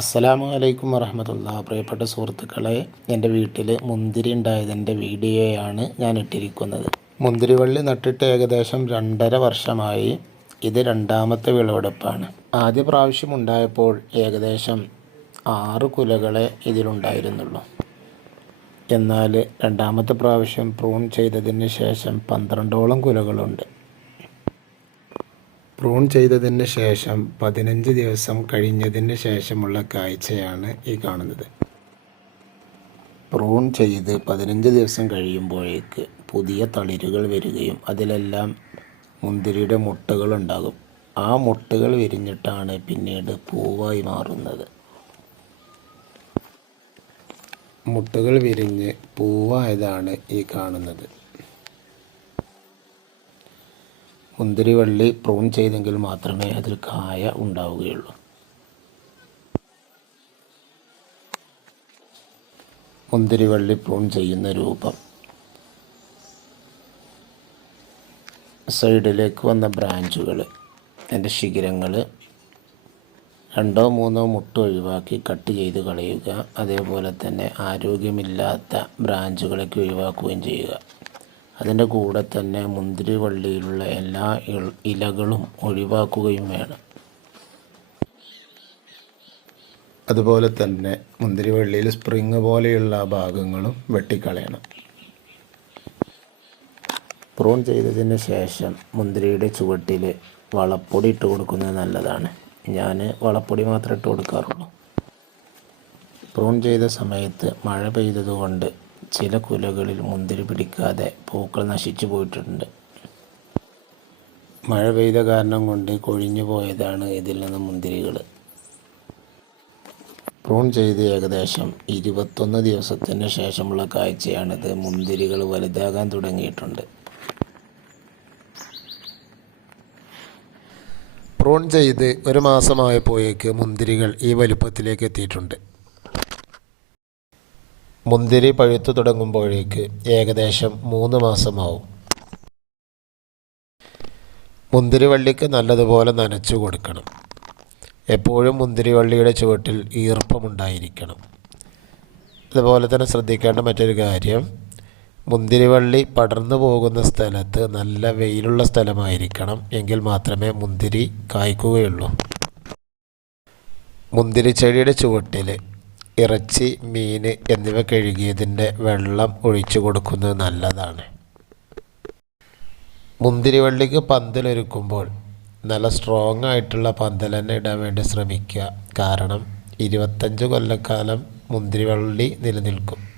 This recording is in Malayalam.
അസ്സലാമു അലൈക്കും വറഹമത്തുള്ള പ്രിയപ്പെട്ട സുഹൃത്തുക്കളെ എന്റെ വീട്ടിൽ മുന്തിരി ഉണ്ടായതിന്റെ വീഡിയോയാണ് ഞാൻ ഇട്ടിരിക്കുന്നത്. മുന്തിരിവള്ളി നട്ടിട്ട് ഏകദേശം രണ്ടര വർഷമായി. ഇത് രണ്ടാമത്തെ വിളവെടുപ്പാണ്. ആദ്യ പ്രാവശ്യം ഉണ്ടായപ്പോൾ ഏകദേശം ആറ് കുലകളെ ഇതിലുണ്ടായിരുന്നുള്ളൂ. എന്നാൽ രണ്ടാമത്തെ പ്രാവശ്യം പ്രൂൺ ചെയ്തതിന് ശേഷം പന്ത്രണ്ടോളം കുലകളുണ്ട്. പ്രൂൺ ചെയ്തതിന് ശേഷം പതിനഞ്ച് ദിവസം കഴിഞ്ഞതിന് ശേഷമുള്ള കാഴ്ചയാണ് ഈ കാണുന്നത്. പ്രൂൺ ചെയ്ത് പതിനഞ്ച് ദിവസം കഴിയുമ്പോഴേക്ക് പുതിയ തളിരുകൾ വരികയും അതിലെല്ലാം മുന്തിരിയുടെ മുട്ടകൾ ഉണ്ടാകും. ആ മുട്ടകൾ വിരിഞ്ഞിട്ടാണ് പിന്നീട് പൂവായി മാറുന്നത്. മുട്ടകൾ വിരിഞ്ഞ് പൂവായതാണ് ഈ കാണുന്നത്. മുന്തിരിവള്ളി പ്രൂൺ ചെയ്തെങ്കിൽ മാത്രമേ അതിൽ കായ ഉണ്ടാവുകയുള്ളൂ. മുന്തിരിവള്ളി പ്രൂൺ ചെയ്യുന്ന രൂപം. സൈഡിലേക്ക് വന്ന ബ്രാഞ്ചുകൾ എന്റെ ശിഖരങ്ങൾ രണ്ടോ മൂന്നോ മുട്ട ഒഴിവാക്കി കട്ട് ചെയ്ത് കളയുക. അതേപോലെ തന്നെ ആരോഗ്യമില്ലാത്ത ബ്രാഞ്ചുകളൊക്കെ ഒഴിവാക്കുകയും ചെയ്യുക. അതിന്റെ കൂടെ തന്നെ മുന്തിരി വള്ളിയിലുള്ള എല്ലാ ഇലകളും ഒഴിവാക്കുകയും വേണം. അതുപോലെ തന്നെ മുന്തിരി വള്ളിയിൽ സ്പ്രിങ് പോലെയുള്ള ഭാഗങ്ങളും വെട്ടിക്കളയണം. പ്രൂൺ ചെയ്തതിന് ശേഷം മുന്തിരിയുടെ ചുവട്ടിൽ വളപ്പൊടി ഇട്ട് കൊടുക്കുന്നത് നല്ലതാണ്. ഞാൻ വളപ്പൊടി മാത്രമേ ഇട്ട് കൊടുക്കാറുള്ളൂ. പ്രൂൺ ചെയ്ത സമയത്ത് മഴ പെയ്തതുകൊണ്ട് ചില കുലകളിൽ മുന്തിരി പിടിക്കാതെ പൂക്കൾ നശിച്ചു പോയിട്ടുണ്ട്. മഴ പെയ്ത കാരണം കൊണ്ട് കൊഴിഞ്ഞു പോയതാണ് ഇതിൽ നിന്ന് മുന്തിരികൾ പ്രൂൺ ചെയ്ത് ഏകദേശം ഇരുപത്തൊന്ന് ദിവസത്തിന് ശേഷമുള്ള കാഴ്ചയാണിത്. മുന്തിരികൾ വലുതാകാൻ തുടങ്ങിയിട്ടുണ്ട്. പ്രൂൺ ചെയ്ത് ഒരു മാസമായപ്പോഴേക്ക് മുന്തിരികൾ ഈ വലുപ്പത്തിലേക്ക് എത്തിയിട്ടുണ്ട്. മുന്തിരി പഴുത്തു തുടങ്ങുമ്പോഴേക്ക് ഏകദേശം മൂന്ന് മാസമാവും. മുന്തിരി വള്ളിക്ക് നല്ലതുപോലെ നനച്ചു കൊടുക്കണം. എപ്പോഴും മുന്തിരിവള്ളിയുടെ ചുവട്ടിൽ ഈർപ്പമുണ്ടായിരിക്കണം. അതുപോലെ തന്നെ ശ്രദ്ധിക്കേണ്ട മറ്റൊരു കാര്യം മുന്തിരിവള്ളി പടർന്നു പോകുന്ന സ്ഥലത്ത് നല്ല വെയിലുള്ള സ്ഥലമായിരിക്കണം എങ്കിൽ മാത്രമേ മുന്തിരി കായ്ക്കുകയുള്ളൂ. മുന്തിരിച്ചെടിയുടെ ചുവട്ടിൽ ഇറച്ചി മീൻ എന്നിവ കഴുകിയതിന്റെ വെള്ളം ഒഴിച്ചു കൊടുക്കുന്നത് നല്ലതാണ്. മുന്തിരിവള്ളിക്ക് പന്തലൊരുക്കുമ്പോൾ നല്ല സ്ട്രോങ് ആയിട്ടുള്ള പന്തൽ തന്നെ ഇടാൻ വേണ്ടി ശ്രമിക്കുക. കാരണം ഇരുപത്തഞ്ച് കൊല്ലക്കാലം മുന്തിരിവള്ളി നിലനിൽക്കും.